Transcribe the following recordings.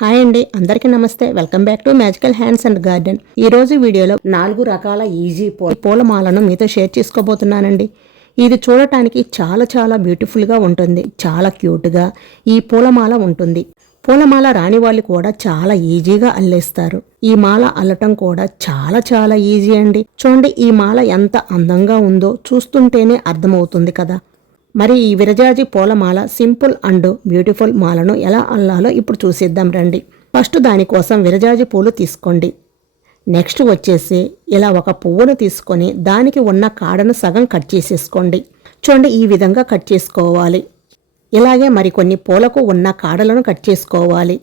Hi అండి, అందరికీ నమస్తే. Welcome back to magical hands and garden. ఈ రోజు వీడియోలో 4 రకాల ఈజీ పూలమాలను మీతో షేర్ చేసుకోబోతున్నానండి. ఇది చూడటానికి చాలా బ్యూటిఫుల్గా ఉంటుంది. చాలా క్యూట్గా ఈ పూలమాల ఉంటుంది. పూలమాల రాని వాళ్ళు కూడా చాలా ఈజీగా అల్లేస్తారు. ఈ మాల అల్లటం కూడా చాలా ఈజీ అండి. చూడండి, ఈ మాల ఎంత అందంగా ఉందో చూస్తుంటేనే అర్థమవుతుంది కదా. మరి ఈ విరజాజి పూలమాల సింపుల్ అండ్ బ్యూటిఫుల్ మాలను ఎలా అల్లాలో ఇప్పుడు చూసేద్దాం రండి. ఫస్ట్ దానికోసం విరజాజి పూలు తీసుకోండి. నెక్స్ట్ వచ్చేసి ఇలా ఒక పువ్వును తీసుకొని దానికి ఉన్న కాడను సగం కట్ చేసేసుకోండి. చూడండి, ఈ విధంగా కట్ చేసుకోవాలి. ఇలాగే మరికొన్ని పూలకు ఉన్న కాడలను కట్ చేసుకోవాలి.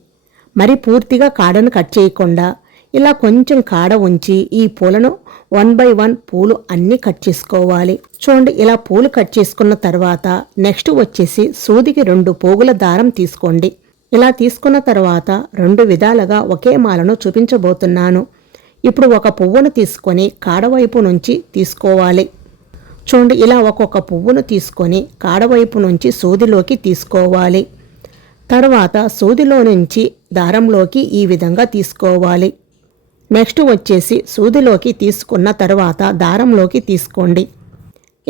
మరి పూర్తిగా కాడను కట్ చేయకుండా ఇలా కొంచెం కాడ ఉంచి ఈ పూలను 1 by 1 పూలు అన్నీ కట్ చేసుకోవాలి. చూడండి, ఇలా పూలు కట్ చేసుకున్న తర్వాత నెక్స్ట్ వచ్చేసి సూదికి 2 పోగుల దారం తీసుకోండి. ఇలా తీసుకున్న తర్వాత 2 విధాలుగా ఒకే మాలను చూపించబోతున్నాను. ఇప్పుడు ఒక పువ్వును తీసుకొని కాడవైపు నుంచి తీసుకోవాలి. చూడండి, ఇలా ఒక్కొక్క పువ్వును తీసుకొని కాడవైపు నుంచి సూదిలోకి తీసుకోవాలి. తర్వాత సూదిలో నుంచి దారంలోకి ఈ విధంగా తీసుకోవాలి. నెక్స్ట్ వచ్చేసి సూదిలోకి తీసుకున్న తర్వాత దారంలోకి తీసుకోండి.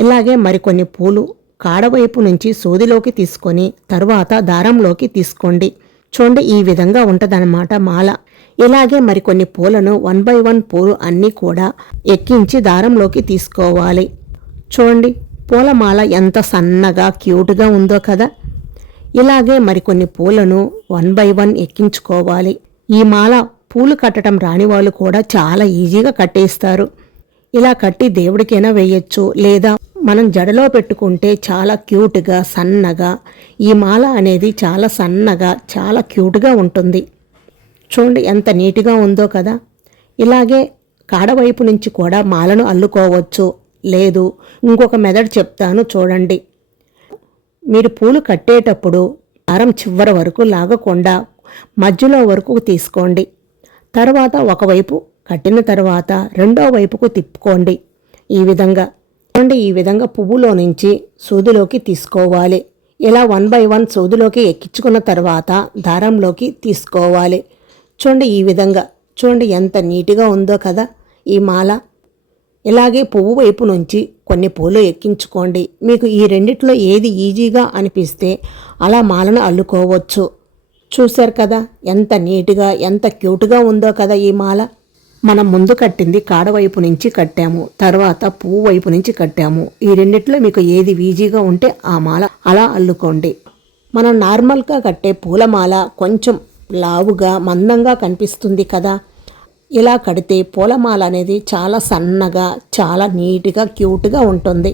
ఇలాగే మరికొన్ని పూలు కాడవైపు నుంచి సూదిలోకి తీసుకొని తర్వాత దారంలోకి తీసుకోండి. చూడండి, ఈ విధంగా ఉంటుందన్నమాట మాల. ఇలాగే మరికొన్ని పూలను 1 by 1 పూలు అన్నీ కూడా ఎక్కించి దారంలోకి తీసుకోవాలి. చూడండి, పూలమాల ఎంత సన్నగా క్యూట్గా ఉందో కదా. ఇలాగే మరికొన్ని పూలను 1 by 1 ఎక్కించుకోవాలి. ఈ మాల పూలు కట్టడం రాని వాళ్ళు కూడా చాలా ఈజీగా కట్టేస్తారు. ఇలా కట్టి దేవుడికైనా వేయచ్చు, లేదా మనం జడలో పెట్టుకుంటే చాలా క్యూట్గా సన్నగా ఈ మాల అనేది చాలా సన్నగా చాలా క్యూట్గా ఉంటుంది. చూడండి, ఎంత నీట్గా ఉందో కదా. ఇలాగే కాడవైపు నుంచి కూడా మాలను అల్లుకోవచ్చు. లేదు, ఇంకొక మెథడ్ చెప్తాను చూడండి. మీరు పూలు కట్టేటప్పుడు దారం చివరి వరకు లాగకుండా మధ్యలో వరకు తీసుకోండి. తర్వాత ఒకవైపు కట్టిన తర్వాత రెండో వైపుకు తిప్పుకోండి. ఈ విధంగా పువ్వులో నుంచి సూదిలోకి తీసుకోవాలి. ఇలా 1 by 1 సూదిలోకి ఎక్కించుకున్న తర్వాత దారంలోకి తీసుకోవాలి. చూడండి, ఈ విధంగా చూడండి ఎంత నీట్గా ఉందో కదా ఈ మాల. ఇలాగే పువ్వు వైపు నుంచి కొన్ని పూలు ఎక్కించుకోండి. మీకు ఈ రెండిట్లో ఏది ఈజీగా అనిపిస్తే అలా మాలను అల్లుకోవచ్చు. చూశారు కదా ఎంత నీట్గా ఎంత క్యూట్గా ఉందో కదా ఈ మాల. మనం ముందు కట్టింది కాడవైపు నుంచి కట్టాము, తర్వాత పువ్వు వైపు నుంచి కట్టాము. ఈ రెండిట్లో మీకు ఏది ఈజీగా ఉంటే ఆ మాల అలా అల్లుకోండి. మనం నార్మల్గా కట్టే పూలమాల కొంచెం లావుగా మందంగా కనిపిస్తుంది కదా. ఇలా కడితే పూలమాల అనేది చాలా సన్నగా చాలా నీట్గా క్యూట్గా ఉంటుంది.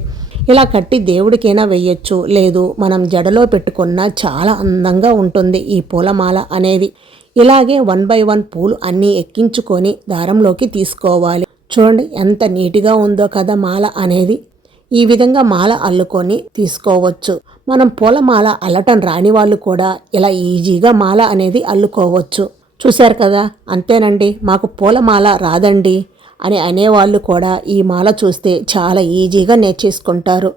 ఇలా కట్టి దేవుడికైనా వేయచ్చు, లేదు మనం జడలో పెట్టుకున్నా చాలా అందంగా ఉంటుంది ఈ పూలమాల అనేది. ఇలాగే 1 by 1 పూలు అన్నీ ఎక్కించుకొని దారంలోకి తీసుకోవాలి. చూడండి ఎంత నీట్గా ఉందో కదా మాల అనేది. ఈ విధంగా మాల అల్లుకొని తీసుకోవచ్చు. మనం పూలమాల అల్లటం రాని వాళ్ళు కూడా ఇలా ఈజీగా మాల అనేది అల్లుకోవచ్చు. చూశారు కదా, అంతేనండి, మాకు పూలమాల రాదండి అని అనేవాళ్ళు కూడా ఈ మాల చూస్తే చాలా ఈజీగా నేర్చేసుకుంటారు.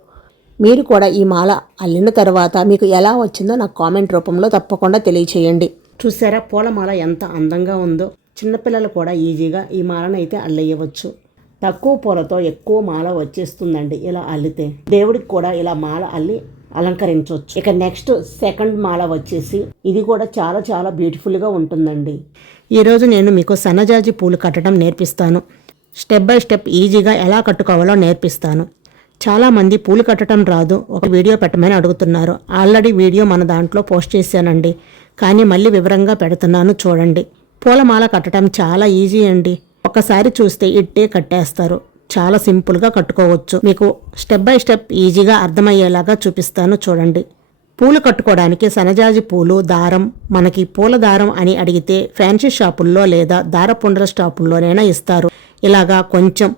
మీరు కూడా ఈ మాల అల్లిన తర్వాత మీకు ఎలా వచ్చిందో నాకు కామెంట్ రూపంలో తప్పకుండా తెలియచేయండి. చూసారా పూలమాల ఎంత అందంగా ఉందో. చిన్నపిల్లలు కూడా ఈజీగా ఈ మాలను అయితే అల్లయ్యవచ్చు. తక్కువ పూలతో ఎక్కువ మాల వచ్చేస్తుందండి ఇలా అల్లితే. దేవుడికి కూడా ఇలా మాల అల్లి అలంకరించవచ్చు. ఇక నెక్స్ట్ సెకండ్ మాల వచ్చేసి ఇది కూడా చాలా బ్యూటిఫుల్గా ఉంటుందండి. ఈరోజు నేను మీకు సన్నజాజి పూలు కట్టడం నేర్పిస్తాను. స్టెప్ బై స్టెప్ ఈజీగా ఎలా కట్టుకోవాలో నేర్పిస్తాను. చాలామంది పూలు కట్టడం రాదు, ఒక వీడియో పెట్టమని అడుగుతున్నారు. ఆల్రెడీ వీడియో మన దాంట్లో పోస్ట్ చేశానండి, కానీ మళ్ళీ వివరంగా పెడుతున్నాను చూడండి. పూలమాల కట్టడం చాలా ఈజీ అండి. ఒకసారి చూస్తే ఇట్టే కట్టేస్తారు. చాలా సింపుల్గా కట్టుకోవచ్చు. మీకు స్టెప్ బై స్టెప్ ఈజీగా అర్థమయ్యేలాగా చూపిస్తాను చూడండి. పూలు కట్టుకోవడానికి సన్నజాజి పూలు దారం మనకి పూల దారం అని అడిగితే ఫ్యాన్సీ షాపుల్లో లేదా దారపుండల షాపుల్లోనైనా ఇస్తారు. ఇలాగా కొంచెం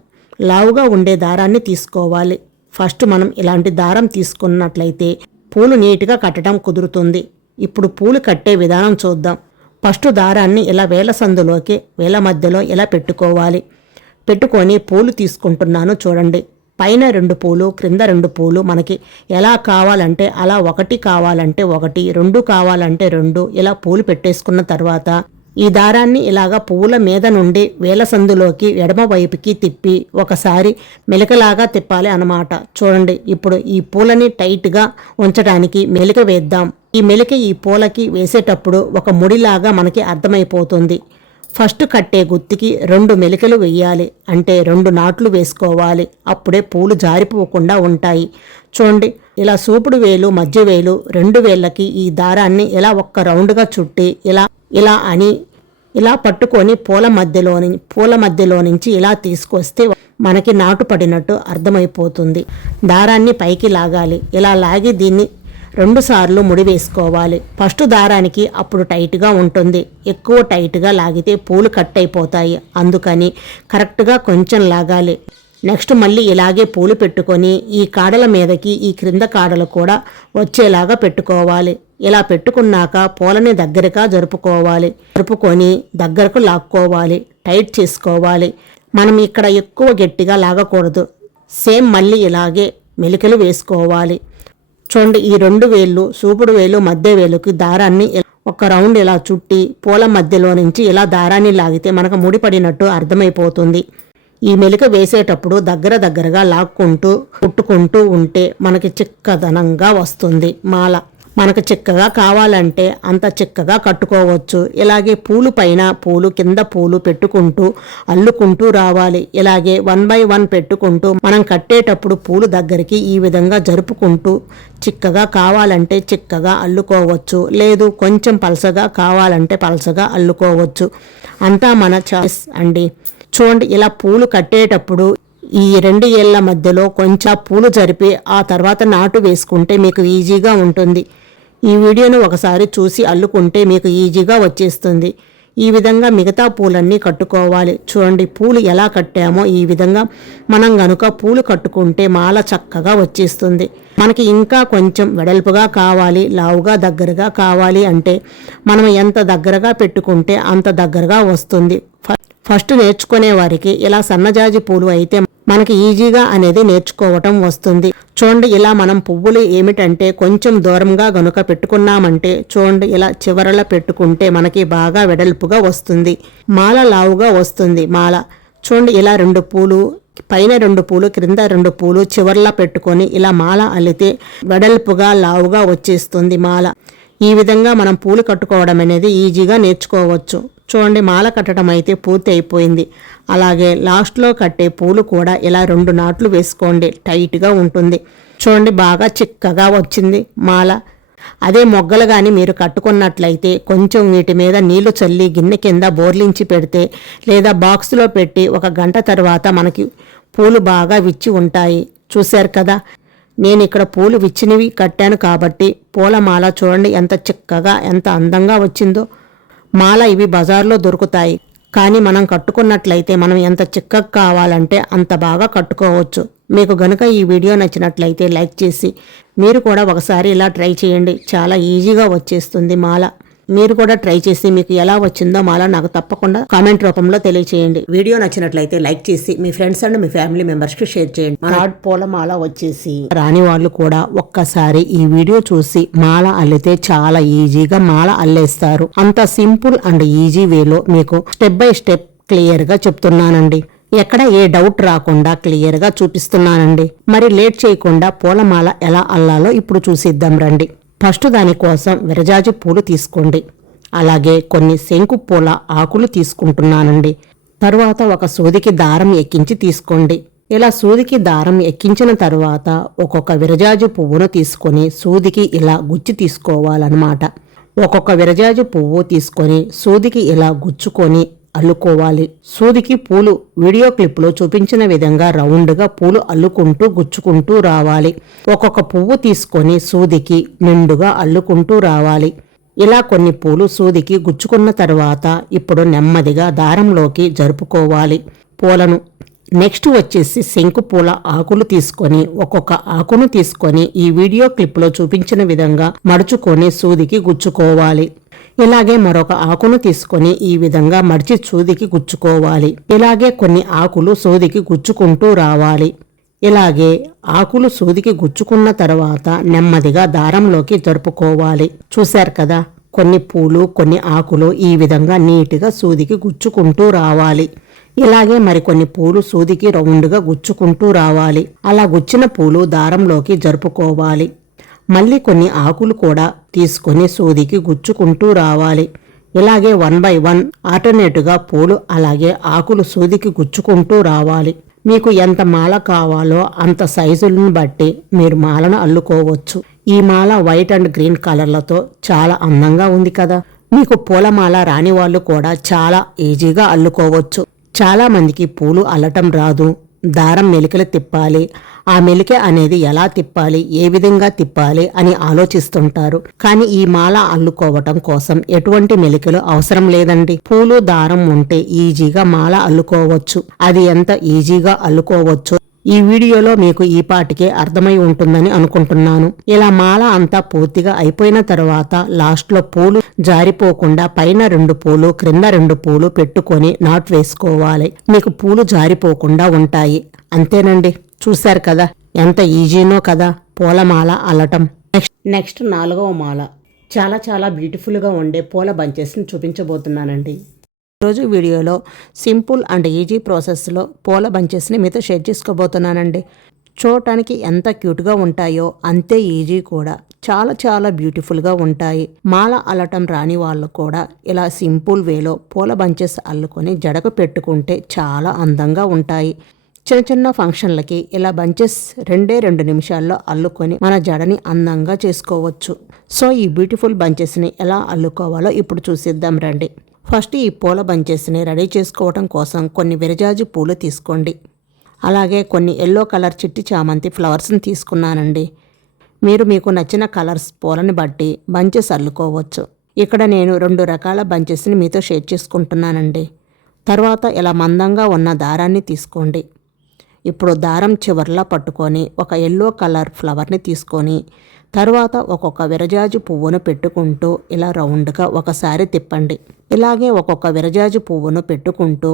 లావుగా ఉండే దారాన్ని తీసుకోవాలి. ఫస్ట్ మనం ఇలాంటి దారం తీసుకున్నట్లయితే పూలు నీట్గా కట్టడం కుదురుతుంది. ఇప్పుడు పూలు కట్టే విధానం చూద్దాం. ఫస్ట్ దారాన్ని ఇలా వేల సందులోకి వేల మధ్యలో ఇలా పెట్టుకోవాలి. పెట్టుకొని పూలు తీసుకుంటున్నాను చూడండి. పైన 2 పూలు క్రింద 2 పూలు మనకి ఎలా కావాలంటే అలా, 1 కావాలంటే 1, 2 కావాలంటే 2 ఇలా పూలు పెట్టేసుకున్న తర్వాత ఈ దారాన్ని ఇలాగా పువ్వుల మీద నుండి వేల సందులోకి ఎడమ వైపుకి తిప్పి ఒకసారి మెలికలాగా తిప్పాలి అన్నమాట. చూడండి, ఇప్పుడు ఈ పూలని టైట్గా ఉంచడానికి మెలిక వేద్దాం. ఈ మెలిక ఈ పూలకి వేసేటప్పుడు ఒక ముడిలాగా మనకి అర్థమైపోతుంది. ఫస్ట్ కట్టే గుత్తికి 2 మెలికలు వెయ్యాలి, అంటే 2 నాట్లు వేసుకోవాలి. అప్పుడే పూలు జారిపోకుండా ఉంటాయి. చూడండి, ఇలా సూపుడు వేలు మధ్య వేలు 2 వేళ్ళకి ఈ దారాన్ని ఇలా ఒక్క రౌండ్గా చుట్టి ఇలా అని ఇలా పట్టుకొని పూల మధ్యలో నుంచి ఇలా తీసుకొస్తే మనకి నాటు పడినట్టు అర్థమైపోతుంది. దారాన్ని పైకి లాగాలి. ఇలా లాగి దీన్ని 2 సార్లు ముడి వేసుకోవాలి. ఫస్ట్ దారానికి అప్పుడు టైట్గా ఉంటుంది. ఎక్కువ టైట్గా లాగితే పూలు కట్ అయిపోతాయి. అందుకని కరెక్ట్గా కొంచెం లాగాలి. నెక్స్ట్ మళ్ళీ ఇలాగే పూలు పెట్టుకొని ఈ కాడల మీదకి ఈ క్రింద కాడలు కూడా వచ్చేలాగా పెట్టుకోవాలి. ఇలా పెట్టుకున్నాక పూలని దగ్గరగా జరుపుకొని దగ్గరకు లాక్కోవాలి, టైట్ చేసుకోవాలి. మనం ఇక్కడ ఎక్కువ గట్టిగా లాగకూడదు. సేమ్ మళ్ళీ ఇలాగే మెలికలు వేసుకోవాలి. చూడండి, ఈ 2 వేళ్ళు సూపుడు వేలు మధ్య వేలుకి దారాన్ని ఒక రౌండ్ ఇలా చుట్టి పూల మధ్యలో నుంచి ఇలా దారాన్ని లాగితే మనకు ముడిపడినట్టు అర్థమైపోతుంది. ఈ మెలిక వేసేటప్పుడు దగ్గరగా లాక్కుంటూ కుట్టుకుంటూ ఉంటే మనకి చిక్కదనంగా వస్తుంది మాల. మనకు చిక్కగా కావాలంటే అంత చిక్కగా కట్టుకోవచ్చు. ఇలాగే పూలు పైన పూలు కింద పూలు పెట్టుకుంటూ అల్లుకుంటూ రావాలి. ఇలాగే 1 by 1 పెట్టుకుంటూ మనం కట్టేటప్పుడు పూలు దగ్గరికి ఈ విధంగా జరుపుకుంటూ చిక్కగా కావాలంటే చిక్కగా అల్లుకోవచ్చు, లేదు కొంచెం పలసగా కావాలంటే పలసగా అల్లుకోవచ్చు. అంతా మన చాయిస్ అండి. చూడండి, ఇలా పూలు కట్టేటప్పుడు ఈ 2 ఏళ్ల మధ్యలో కొంచెం పూలు జరిపి ఆ తర్వాత నాటు వేసుకుంటే మీకు ఈజీగా ఉంటుంది. ఈ వీడియోను ఒకసారి చూసి అల్లుకుంటే మీకు ఈజీగా వచ్చేస్తుంది. ఈ విధంగా మిగతా పూలన్నీ కట్టుకోవాలి. చూడండి, పూలు ఎలా కట్టామో ఈ విధంగా మనం గనుక పూలు కట్టుకుంటే మాల చక్కగా వచ్చేస్తుంది. మనకి ఇంకా కొంచెం వెడల్పుగా కావాలి, లావుగా దగ్గరగా కావాలి అంటే మనం ఎంత దగ్గరగా పెట్టుకుంటే అంత దగ్గరగా వస్తుంది. ఫస్ట్ నేర్చుకునే వారికి ఇలా సన్నజాజి పూలు అయితే మనకి ఈజీగా అనేది నేర్చుకోవటం వస్తుంది. చూడండి, ఇలా మనం పువ్వులు ఏమిటంటే కొంచెం దూరంగా గనుక పెట్టుకున్నామంటే చూడండి ఇలా చివరలా పెట్టుకుంటే మనకి బాగా వెడల్పుగా వస్తుంది. మాల లావుగా వస్తుంది మాల. చూడండి, ఇలా 2 పూలు పైన 2 పూలు క్రింద 2 పూలు చివర్లా పెట్టుకొని ఇలా మాల అల్లితే వెడల్పుగా లావుగా వచ్చేస్తుంది మాల. ఈ విధంగా మనం పూలు కట్టుకోవడం అనేది ఈజీగా నేర్చుకోవచ్చు. చూడండి, మాల కట్టడం అయితే పూర్తి అయిపోయింది. అలాగే లాస్ట్లో కట్టే పూలు కూడా ఇలా 2 నాట్లు వేసుకోండి, టైట్గా ఉంటుంది. చూడండి, బాగా చిక్కగా వచ్చింది మాల. అదే మొగ్గలు కానీ మీరు కట్టుకున్నట్లయితే కొంచెం వీటి మీద నీళ్లు చల్లి గిన్నె కింద బోర్లించి పెడితే లేదా బాక్స్లో పెట్టి 1 గంట తర్వాత మనకి పూలు బాగా విచ్చి ఉంటాయి. చూశారు కదా, నేను ఇక్కడ పూలు విచ్చినవి కట్టాను కాబట్టి పూలమాల చూడండి ఎంత చిక్కగా ఎంత అందంగా వచ్చిందో. మాల ఇవి బజార్లో దొరుకుతాయి, కానీ మనం కట్టుకున్నట్లయితే మనం ఎంత చిక్కగా కావాలంటే అంత బాగా కట్టుకోవచ్చు. మీకు గనుక ఈ వీడియో నచ్చినట్లయితే లైక్ చేసి మీరు కూడా ఒకసారి ఇలా ట్రై చేయండి. చాలా ఈజీగా వచ్చేస్తుంది మాల. మీరు కూడా ట్రై చేసి మీకు ఎలా వచ్చిందో మాల నాకు తప్పకుండా కామెంట్ రూపంలో తెలియచేయండి. వీడియో నచ్చినట్లయితే లైక్ చేసి మీ ఫ్రెండ్స్ అండ్ మీ ఫ్యామిలీ మెంబర్స్ కి షేర్ చేయండి. మన పూలమాల వచ్చేసి రాని వాళ్ళు కూడా ఒక్కసారి ఈ వీడియో చూసి మాల అల్లితే చాలా ఈజీగా మాల అల్లేస్తారు. అంత సింపుల్ అండ్ ఈజీ వేలో మీకు స్టెప్ బై స్టెప్ క్లియర్ గా చెప్తున్నానండి. ఎక్కడ ఏ డౌట్ రాకుండా క్లియర్ గా చూపిస్తున్నానండి. మరి లేట్ చేయకుండా పూలమాల ఎలా అల్లాలో ఇప్పుడు చూసిద్దాం రండి. ఫస్ట్ దానికోసం విరజాజి పూలు తీసుకోండి. అలాగే కొన్ని శంకు పూల ఆకులు తీసుకుంటున్నానండి. తరువాత ఒక సూదికి దారం ఎక్కించి తీసుకోండి. ఇలా సూదికి దారం ఎక్కించిన తరువాత ఒక్కొక్క విరజాజి పువ్వును తీసుకొని సూదికి ఇలా గుచ్చి తీసుకోవాలన్నమాట. ఒక్కొక్క విరజాజి పువ్వు తీసుకొని సూదికి ఇలా గుచ్చుకొని అల్లుకోవాలి. సూదికి పూలు వీడియో క్లిప్లో చూపించిన విధంగా రౌండ్గా పూలు అల్లుకుంటూ గుచ్చుకుంటూ రావాలి. ఒక్కొక్క పువ్వు తీసుకొని సూదికి నిండుగా అల్లుకుంటూ రావాలి. ఇలా కొన్ని పూలు సూదికి గుచ్చుకున్న తర్వాత ఇప్పుడు నెమ్మదిగా దారంలోకి జరుపుకోవాలి పూలను. నెక్స్ట్ వచ్చేసి శంకు పూల ఆకులు తీసుకొని ఒక్కొక్క ఆకును తీసుకొని ఈ వీడియో క్లిప్లో చూపించిన విధంగా మడుచుకొని సూదికి గుచ్చుకోవాలి. ఇలాగే మరొక ఆకును తీసుకొని ఈ విధంగా మడిచి సూదికి గుచ్చుకోవాలి. ఇలాగే కొన్ని ఆకులు సూదికి గుచ్చుకుంటూ రావాలి. ఇలాగే ఆకులు సూదికి గుచ్చుకున్న తర్వాత నెమ్మదిగా దారంలోకి జరుపుకోవాలి. చూశారు కదా, కొన్ని పూలు కొన్ని ఆకులు ఈ విధంగా నీట్గా సూదికి గుచ్చుకుంటూ రావాలి. ఇలాగే మరికొన్ని పూలు సూదికి రౌండ్గా గుచ్చుకుంటూ రావాలి. అలా గుచ్చిన పూలు దారంలోకి జరుపుకోవాలి. మళ్ళీ కొన్ని ఆకులు కూడా తీసుకొని సూదికి గుచ్చుకుంటూ రావాలి. ఇలాగే 1 by 1 ఆల్టర్నేట్గా పూలు అలాగే ఆకులు సూదికి గుచ్చుకుంటూ రావాలి. మీకు ఎంత మాల కావాలో అంత సైజులను బట్టి మీరు మాలను అల్లుకోవచ్చు. ఈ మాల వైట్ అండ్ గ్రీన్ కలర్లతో చాలా అందంగా ఉంది కదా. మీకు పూలమాల రాని వాళ్ళు కూడా చాలా ఈజీగా అల్లుకోవచ్చు. చాలా మందికి పూలు అల్లటం రాదు. దారం మెలికలు తిప్పాలి, ఆ మెలిక అనేది ఎలా తిప్పాలి, ఏ విధంగా తిప్పాలి అని ఆలోచిస్తుంటారు. కానీ ఈ మాల అల్లుకోవటం కోసం ఎటువంటి మెలికలు అవసరం లేదండి. పూలు దారం ఉంటే ఈజీగా మాల అల్లుకోవచ్చు. అది ఎంత ఈజీగా అల్లుకోవచ్చు ఈ వీడియోలో మీకు ఈ పాటికే అర్థమై ఉంటుందని అనుకుంటున్నాను. ఇలా మాల అంతా పూర్తిగా అయిపోయిన తర్వాత లాస్ట్లో పూలు జారిపోకుండా పైన 2 పూలు క్రింద 2 పూలు పెట్టుకొని నాట్ వేసుకోవాలి. మీకు పూలు జారిపోకుండా ఉంటాయి. అంతేనండి, చూశారు కదా ఎంత ఈజీనో కదా పూలమాల అల్లటం. నెక్స్ట్ 4వ మాల చాలా చాలా బ్యూటిఫుల్గా ఉండే పూల బంచెస్ని చూపించబోతున్నానండి. ఈరోజు వీడియోలో సింపుల్ అండ్ ఈజీ ప్రాసెస్లో పూల బంచెస్ని మీతో షేర్ చేసుకోబోతున్నానండి. చూడటానికి ఎంత క్యూట్గా ఉంటాయో అంతే ఈజీ కూడా. చాలా చాలా బ్యూటిఫుల్గా ఉంటాయి. మాల అల్లటం రాని వాళ్ళు కూడా ఇలా సింపుల్ వేలో పూల బంచెస్ అల్లుకొని జడకు పెట్టుకుంటే చాలా అందంగా ఉంటాయి. చిన్న చిన్న ఫంక్షన్లకి ఇలా బంచెస్ 2 నిమిషాల్లో అల్లుకొని మన జడని అందంగా చేసుకోవచ్చు. సో ఈ బ్యూటిఫుల్ బంచెస్ని ఎలా అల్లుకోవాలో ఇప్పుడు చూసిద్దాం రండి. ఫస్ట్ ఈ పూల బంచెస్ని రెడీ చేసుకోవడం కోసం కొన్ని విరజాజి పూలు తీసుకోండి. అలాగే కొన్ని ఎల్లో కలర్ చిట్టి చామంతి ఫ్లవర్స్ని తీసుకున్నానండి. మీకు నచ్చిన కలర్స్ పూలని బట్టి బంచెస్ అల్లుకోవచ్చు. ఇక్కడ నేను 2 రకాల బంచెస్ని మీతో షేర్ చేసుకుంటున్నానండి. తర్వాత ఇలా మందంగా ఉన్న దారాన్ని తీసుకోండి. ఇప్పుడు దారం చివర్లా పట్టుకొని ఒక ఎల్లో కలర్ ఫ్లవర్ని తీసుకొని తర్వాత ఒక్కొక్క విరజాజి పువ్వును పెట్టుకుంటూ ఇలా రౌండ్గా ఒకసారి తిప్పండి. ఇలాగే ఒక్కొక్క విరజాజి పువ్వును పెట్టుకుంటూ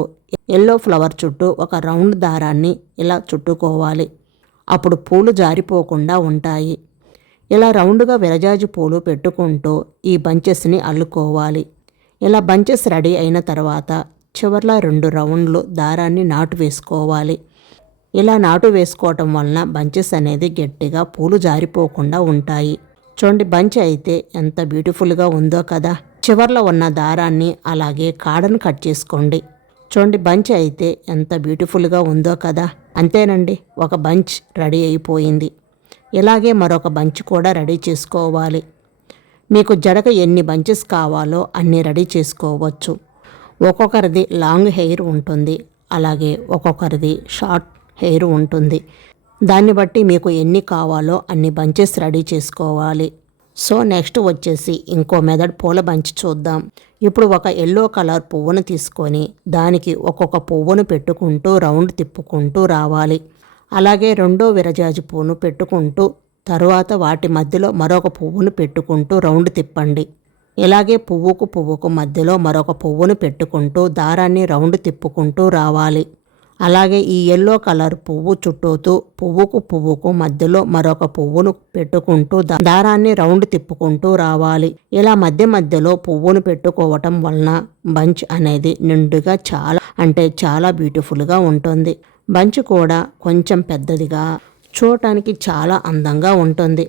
ఎల్లో ఫ్లవర్ చుట్టూ ఒక రౌండ్ దారాన్ని ఇలా చుట్టుకోవాలి. అప్పుడు పూలు జారిపోకుండా ఉంటాయి. ఇలా రౌండ్గా విరజాజి పూలు పెట్టుకుంటూ ఈ బంచెస్ని అల్లుకోవాలి. ఇలా బంచెస్ రెడీ అయిన తర్వాత చివర్లో 2 రౌండ్లు దారాన్ని నాటు వేసుకోవాలి. ఇలా నాటు వేసుకోవటం వలన బంచెస్ అనేది గట్టిగా పూలు జారిపోకుండా ఉంటాయి. చూడండి, బంచ్ అయితే ఎంత బ్యూటిఫుల్గా ఉందో కదా. చివర్లో ఉన్న దారాన్ని అలాగే కాడను కట్ చేసుకోండి. చూడండి, బంచ్ అయితే ఎంత బ్యూటిఫుల్గా ఉందో కదా. అంతేనండి, ఒక బంచ్ రెడీ అయిపోయింది. ఇలాగే మరొక బంచ్ కూడా రెడీ చేసుకోవాలి. మీకు జడకు ఎన్ని బంచెస్ కావాలో అన్ని రెడీ చేసుకోవచ్చు. ఒక్కొక్కరిది లాంగ్ హెయిర్ ఉంటుంది, అలాగే ఒక్కొక్కరిది షార్ట్ హెయిర్ ఉంటుంది. దాన్ని బట్టి మీకు ఎన్ని కావాలో అన్ని బంచెస్ రెడీ చేసుకోవాలి. సో నెక్స్ట్ వచ్చేసి ఇంకో మెథడ్ పూల బంచ్ చూద్దాం. ఇప్పుడు ఒక ఎల్లో కలర్ పువ్వును తీసుకొని దానికి ఒక్కొక్క పువ్వును పెట్టుకుంటూ రౌండ్ తిప్పుకుంటూ రావాలి. అలాగే 2వ విరజాజి పువ్వును పెట్టుకుంటూ తరువాత వాటి మధ్యలో మరొక పువ్వును పెట్టుకుంటూ రౌండ్ తిప్పండి. ఇలాగే పువ్వుకు మధ్యలో మరొక పువ్వును పెట్టుకుంటూ దారాన్ని రౌండ్ తిప్పుకుంటూ రావాలి. అలాగే ఈ ఎల్లో కలర్ పువ్వు చుట్టూతూ పువ్వుకు మధ్యలో మరొక పువ్వును పెట్టుకుంటూ దారాన్ని రౌండ్ తిప్పుకుంటూ రావాలి. ఇలా మధ్యలో పువ్వును పెట్టుకోవటం వలన బంచ్ అనేది నిండుగా చాలా బ్యూటిఫుల్గా ఉంటుంది. బంచ్ కూడా కొంచెం పెద్దదిగా చూడటానికి చాలా అందంగా ఉంటుంది.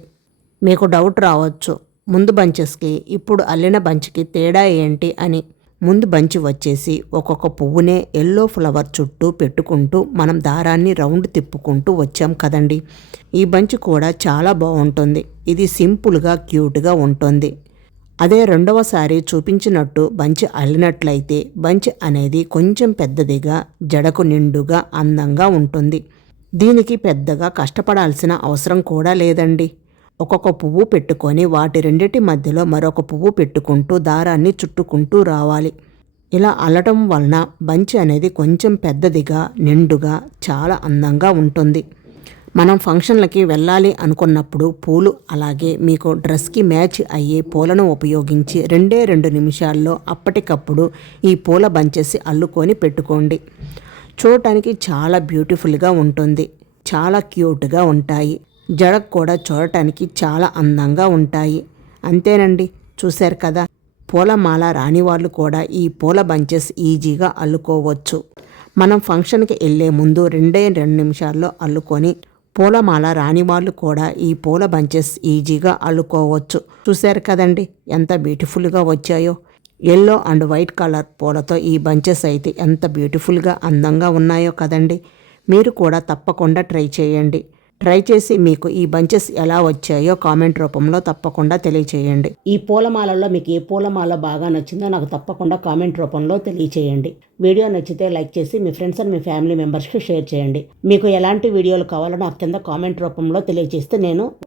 మీకు డౌట్ రావచ్చు, ముందు బంచెస్కి ఇప్పుడు అల్లిన బంచ్కి తేడా ఏంటి అని. ముందు బంచి వచ్చేసి ఒక్కొక్క పువ్వునే ఎల్లో ఫ్లవర్ చుట్టూ పెట్టుకుంటూ మనం దారాన్ని రౌండ్ తిప్పుకుంటూ వచ్చాం కదండి. ఈ బంచ్ కూడా చాలా బాగుంటుంది. ఇది సింపుల్గా క్యూట్గా ఉంటుంది. అదే రెండవసారి చూపించినట్టు బంచ్ అల్లినట్లయితే బంచ్ అనేది కొంచెం పెద్దదిగా జడకు నిండుగా అందంగా ఉంటుంది. దీనికి పెద్దగా కష్టపడాల్సిన అవసరం కూడా లేదండి. ఒక్కొక్క పువ్వు పెట్టుకొని వాటి రెండిటి మధ్యలో మరొక పువ్వు పెట్టుకుంటూ దారాన్ని చుట్టుకుంటూ రావాలి. ఇలా అల్లటం వలన బంచ్ అనేది కొంచెం పెద్దదిగా నిండుగా చాలా అందంగా ఉంటుంది. మనం ఫంక్షన్లకి వెళ్ళాలి అనుకున్నప్పుడు పూలు అలాగే మీకు డ్రెస్కి మ్యాచ్ అయ్యే పూలను ఉపయోగించి 2 నిమిషాల్లో అప్పటికప్పుడు ఈ పూల బంచెస్ అల్లుకొని పెట్టుకోండి. చూడటానికి చాలా బ్యూటిఫుల్గా ఉంటుంది. చాలా క్యూట్గా ఉంటాయి. జడకు కూడా చూడటానికి చాలా అందంగా ఉంటాయి. అంతేనండి, చూశారు కదా, పూలమాల రాని వాళ్ళు కూడా ఈ పూల బంచెస్ ఈజీగా అల్లుకోవచ్చు. మనం ఫంక్షన్కి వెళ్ళే ముందు 2 నిమిషాల్లో అల్లుకొని పూలమాల రాని వాళ్ళు కూడా ఈ పూల బంచెస్ ఈజీగా అల్లుకోవచ్చు. చూశారు కదండి ఎంత బ్యూటిఫుల్గా వచ్చాయో. ఎల్లో అండ్ వైట్ కలర్ పూలతో ఈ బంచెస్ అయితే ఎంత బ్యూటిఫుల్గా అందంగా ఉన్నాయో కదండి. మీరు కూడా తప్పకుండా ట్రై చేయండి. ట్రై చేసి మీకు ఈ బంచెస్ ఎలా వచ్చాయో కామెంట్ రూపంలో తప్పకుండా తెలియచేయండి. ఈ పూలమాలలో మీకు ఏ పూలమాల బాగా నచ్చిందో నాకు తప్పకుండా కామెంట్ రూపంలో తెలియచేయండి. వీడియో నచ్చితే లైక్ చేసి మీ ఫ్రెండ్స్ అండ్ మీ ఫ్యామిలీ మెంబర్స్కి షేర్ చేయండి. మీకు ఎలాంటి వీడియోలు కావాలో నాకు కింద కామెంట్ రూపంలో తెలియజేస్తే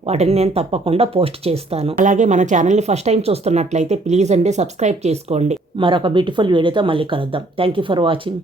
వాటిని నేను తప్పకుండా పోస్ట్ చేస్తాను. అలాగే మన ఛానల్ని ఫస్ట్ టైం చూస్తున్నట్లయితే ప్లీజ్ అండి సబ్స్క్రైబ్ చేసుకోండి. మరొక బ్యూటిఫుల్ వీడియోతో మళ్ళీ కలుద్దాం. Thank you for watching.